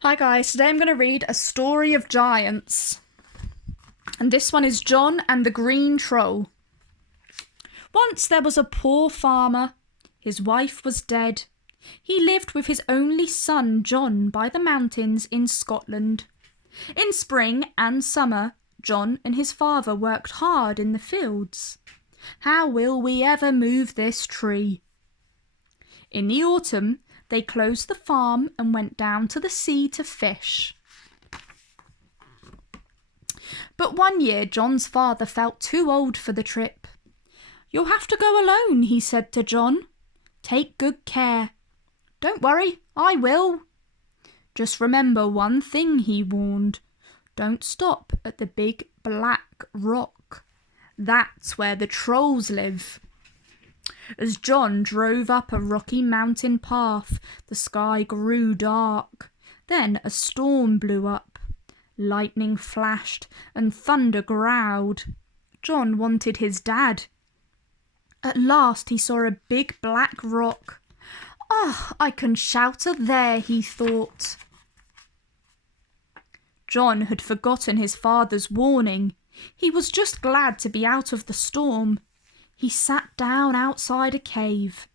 Hi guys, today I'm going to read a story of giants. And this one is John and the Green Troll. Once there was a poor farmer. His wife was dead. He lived with his only son John by the mountains in Scotland. In spring and summer, John and his father worked hard in the fields. How will we ever move this tree? In the autumn, they closed the farm and went down to the sea to fish. But one year John's father felt too old for the trip. "You'll have to go alone," he said to John. "Take good care." "Don't worry, I will." "Just remember one thing," he warned. "Don't stop at the big black rock. That's where the trolls live." As John drove up a rocky mountain path, the sky grew dark. Then a storm blew up. Lightning flashed and thunder growled. John wanted his dad. At last he saw a big black rock. "Ah, I can shelter there," he thought. John had forgotten his father's warning. He was just glad to be out of the storm. He sat down outside a cave.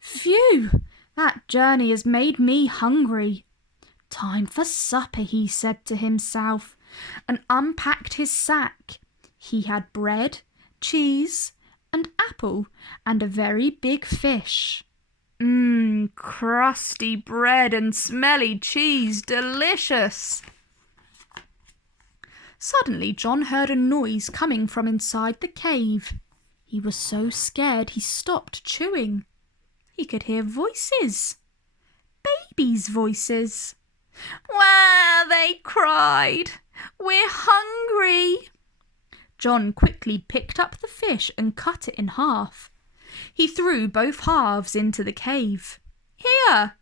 "Phew, that journey has made me hungry. Time for supper," he said to himself, and unpacked his sack. He had bread, cheese, and apple, and a very big fish. Crusty bread and smelly cheese, delicious. Suddenly John heard a noise coming from inside the cave. He was so scared he stopped chewing. He could hear voices. Babies' voices. "Wah!" they cried. "We're hungry." John quickly picked up the fish and cut it in half. He threw both halves into the cave. "Here,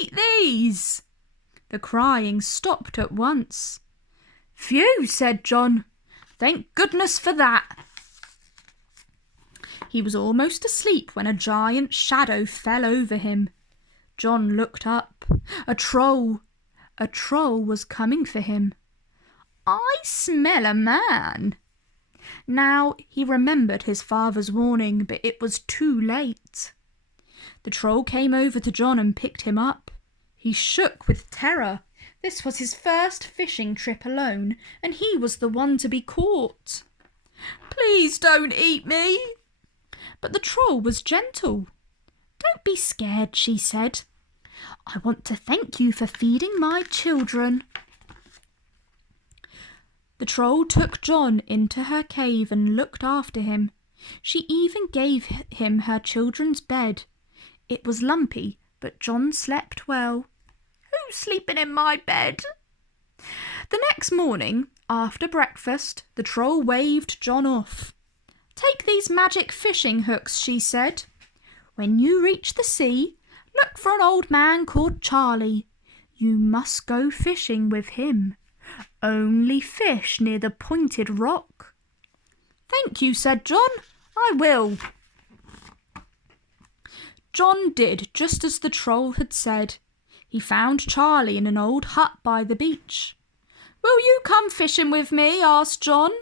eat these." The crying stopped at once. "Phew," said John. "Thank goodness for that." He was almost asleep when a giant shadow fell over him. John looked up. A troll was coming for him. "I smell a man." Now he remembered his father's warning, but it was too late. The troll came over to John and picked him up. He shook with terror. This was his first fishing trip alone, and he was the one to be caught. "Please don't eat me." But the troll was gentle. "Don't be scared," she said. "I want to thank you for feeding my children." The troll took John into her cave and looked after him. She even gave him her children's bed. It was lumpy, but John slept well. "Who's sleeping in my bed?" The next morning, after breakfast, the troll waved John off. "Take these magic fishing hooks," she said. "When you reach the sea, look for an old man called Charlie. You must go fishing with him. Only fish near the pointed rock." "Thank you," said John. "I will." John did just as the troll had said. He found Charlie in an old hut by the beach. "Will you come fishing with me?" asked John.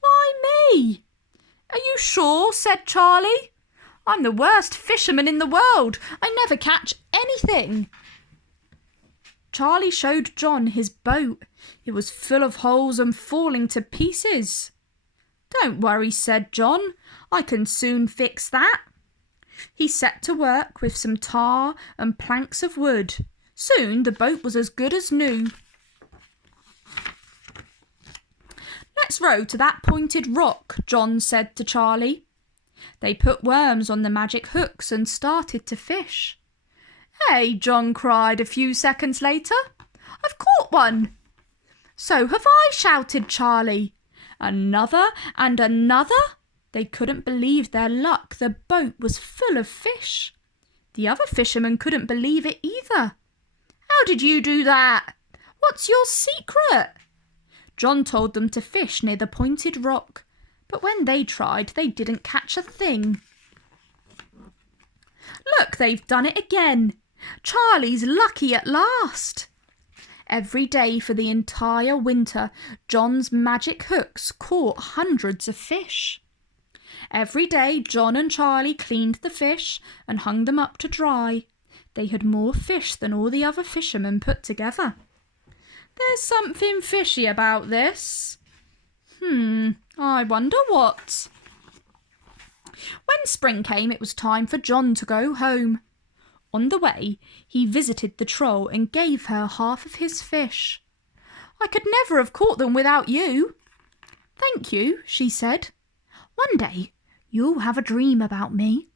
"Why me?" "Are you sure?" said Charlie. "I'm the worst fisherman in the world. I never catch anything." Charlie showed John his boat. It was full of holes and falling to pieces. "Don't worry," said John. "I can soon fix that." He set to work with some tar and planks of wood. Soon the boat was as good as new. "Let's row to that pointed rock," John said to Charlie. They put worms on the magic hooks and started to fish. "Hey," John cried a few seconds later. "I've caught one." "So have I," shouted Charlie. Another and another. They couldn't believe their luck. The boat was full of fish. The other fishermen couldn't believe it either. "How did you do that? What's your secret?" John told them to fish near the pointed rock, but when they tried, they didn't catch a thing. "Look, they've done it again. Charlie's lucky at last." Every day for the entire winter, John's magic hooks caught hundreds of fish. Every day, John and Charlie cleaned the fish and hung them up to dry. They had more fish than all the other fishermen put together. There's something fishy about this. I wonder what. When spring came, it was time for John to go home. On the way, he visited the troll and gave her half of his fish. "I could never have caught them without you." "Thank you," she said. "One day, you'll have a dream about me.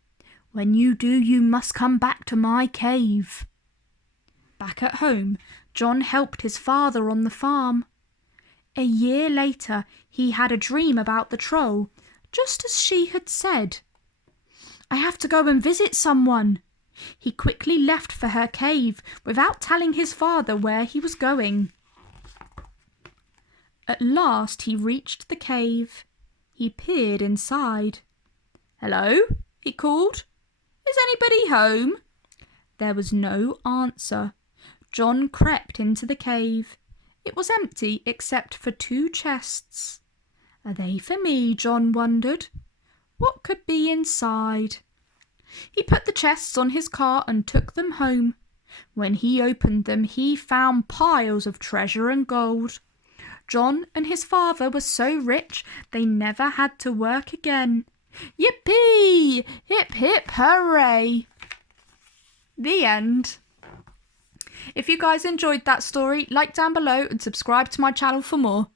When you do, you must come back to my cave." Back at home, John helped his father on the farm. A year later, he had a dream about the troll, just as she had said. "I have to go and visit someone." He quickly left for her cave without telling his father where he was going. At last he reached the cave. He peered inside. "Hello?" he called. "Is anybody home?" There was no answer. John crept into the cave. It was empty except for 2 chests. Are they for me? John wondered. What could be inside? He put the chests on his cart and took them home. When he opened them, he found piles of treasure and gold. John and his father were so rich they never had to work again. Yippee! Hip hip hooray! The end. If you guys enjoyed that story, like down below and subscribe to my channel for more.